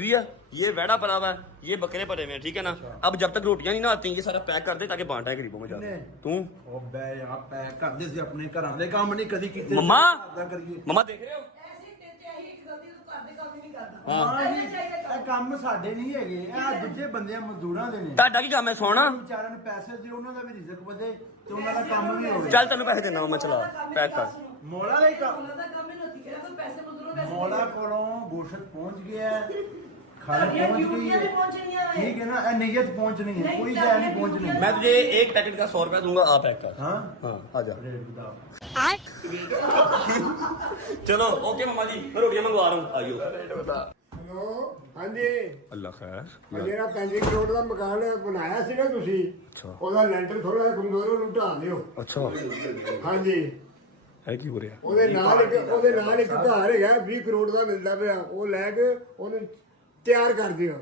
ये वेड़ा पड़ा हुआ है, ये बकरे पड़े हुए हैं, ठीक है ना। अब जब तक रोटियां नहीं ना आती ये सारा पैक कर दे ताकि बांटा है गरीबों में जाके। तू बे यार पैक कर दे सी अपने घरां दे काम नहीं कदी कीते मम्मा करिए मम्मा देख रहे हो ਇਹ ਕੰਮ ਸਾਡੇ ਨਹੀਂ ਹੈਗੇ ਇਹ ਦੂਜੇ ਬੰਦਿਆਂ ਮਜ਼ਦੂਰਾਂ ਦੇ ਨੇ ਤੁਹਾਡਾ ਕੀ ਕੰਮ ਹੈ ਸੋਣਾ ਵਿਚਾਰਿਆਂ ਨੂੰ ਪੈਸੇ ਦੇ ਉਹਨਾਂ ਦਾ ਵੀ ਰਿਜ਼ਕ ਵਧੇ ਤੇ ਉਹਨਾਂ ਦਾ ਕੰਮ ਵੀ ਹੋਵੇ ਚੱਲ ਤੈਨੂੰ ਪੈਸੇ ਦੇਣਾ ਮੈਂ ਚਲਾ ਪੈਕ ਕਰ ਮੌਲਾ ਦਾ ਹੀ ਕੰਮ ਮੌਲਾ ਕੋਲੋਂ ਗੋਸ਼ਤ ਪਹੁੰਚ ਗਿਆ खाली पहुंच गई है ठीक है ना नियत पहुंचनी है कोई जाए नहीं पहुंचनी मैं तुझे एक पैकेट का 100 रुपया दूंगा आप पैक कर हाँ हाँ आ जा रेट बता चलो ओके मम्मा जी मैं रोटियां मंगवा रहा हूँ आइयो रेट बता ਹੈਲੋ ਹਾਂਜੀ अल्लाह खैर ਜਿਹੜਾ 5 ਕਰੋੜ ਦਾ ਮਕਾਨ ਬਣਾਇਆ ਸੀ ਨਾ ਤੁਸੀਂ ਉਹਦਾ ਲੈਂਟਰ ਥੋੜਾ ਜਿਹਾ ਕਮਜ਼ੋਰ ਉਹਨੂੰ ਢਾਹ ਦਿਓ अच्छा ਹਾਂਜੀ है की हो रहा ਉਹਦੇ ਨਾਲ ਇੱਕ ਘਰ ਹੈਗਾ 20 ਕਰੋੜ ਦਾ ਮਿਲਦਾ ਪਿਆ ਉਹ ਲੈ ਕੇ ਉਹਨੂੰ ਤਿਆਰ ਕਰ ਦਿਓ